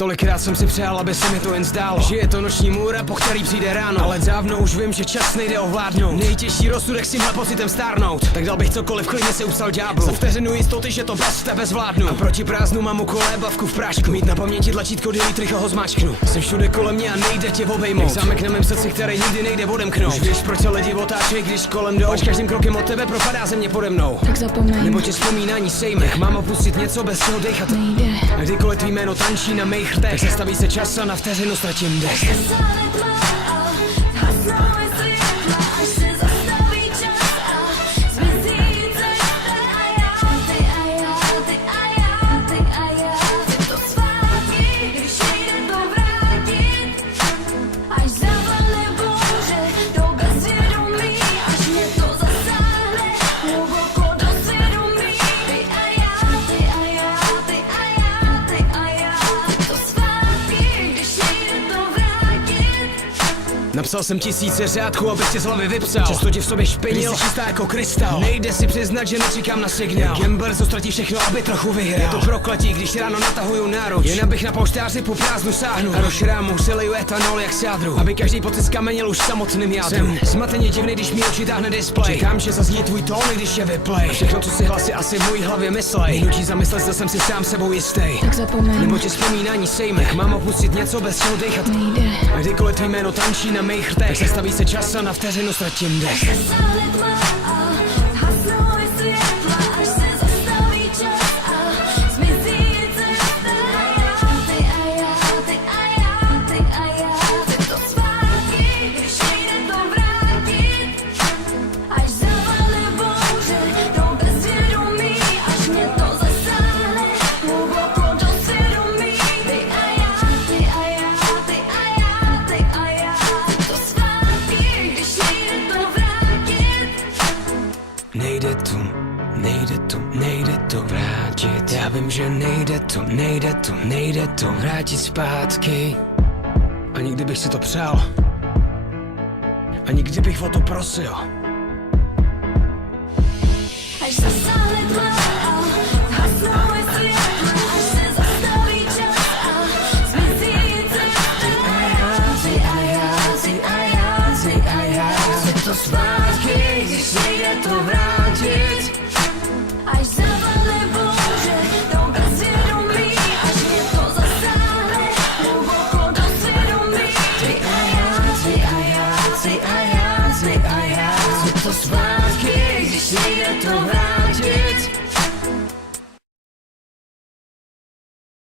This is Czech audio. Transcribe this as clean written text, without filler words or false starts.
Tolikrát jsem si přál, aby se mi to jen zdálo, že je to noční můra, po který přijde ráno. Ale dávno už vím, že čas nejde ovládnout. Nejtěžší rozsudek s tímhle pocitem stárnout. Tak dal bych cokoliv, klidně si upsal ďáblu. Za vteřinu jistoty, že to bez tebe zvládnu. A proti prázdnu mám u kolébavku v prášku. Mít na paměti tlačítko delete, rychle ho zmáčknu. Jsem všude kolem mě a nejde tě obejmout. Jak zámek na mém srdci, který nikdy nejde odemknout. Už víš, proč se lidi otáčej, když kolem jdou. Až každým krokem od tebe propadá země pode mnou. Tak zapomeň, nebo tě vzpomínání sejme. Jak mám opustit něco bez čeho dechat? nejde. A kdykoliv tvý jméno tančí na mých rtech, tak zastaví se čas a na vteřinu ztratím dech. Napsal jsem tisíce řádků, abych tě z hlavy vypsal. Často tě v sobě špinil, jsi čistá jako krystal. Nejde si přiznat, že nečekám na signál. Gambler, co ztratí všechno, aby trochu vyhrál. Je to prokletí, když ráno natahuju náruč. Jen abych na polštáři po prázdnu sáhnu. A do šrámu si leju etanol jak sádru. Aby každý pocit skamenil už samotným jádru. Jsem zmateně divný, když mi oči táhne display. Čekám, že zazní tvůj tón, když je vyplay. Všechno, co si hlasy asi v mojí hlavě myslej. Nutí zamyslet, zda jsem si sám sebou jistý. Tak zapomeň, nebo tě vzpomínání sejme. Jak mám opustit něco bez čeho dechat? nejde. A kdykoliv tvý jméno tančí na mých rtech, tak zastaví se čas a na vteřinu ztratím dech. Nejde to vrátit. Já vím, že nejde to vrátit zpátky. Ani kdybych si to přál, ani kdybych o to prosil. Až zasáhne tma a hasnou je světla, až se zastaví čas a zmizí cesta. Ty a já, chci to zpátky, když nejde to vrátit. Až zavale bouře do bezvědomí, až mě to zasáhne hluboko do svědomí. Ty a já, chci to zpátky.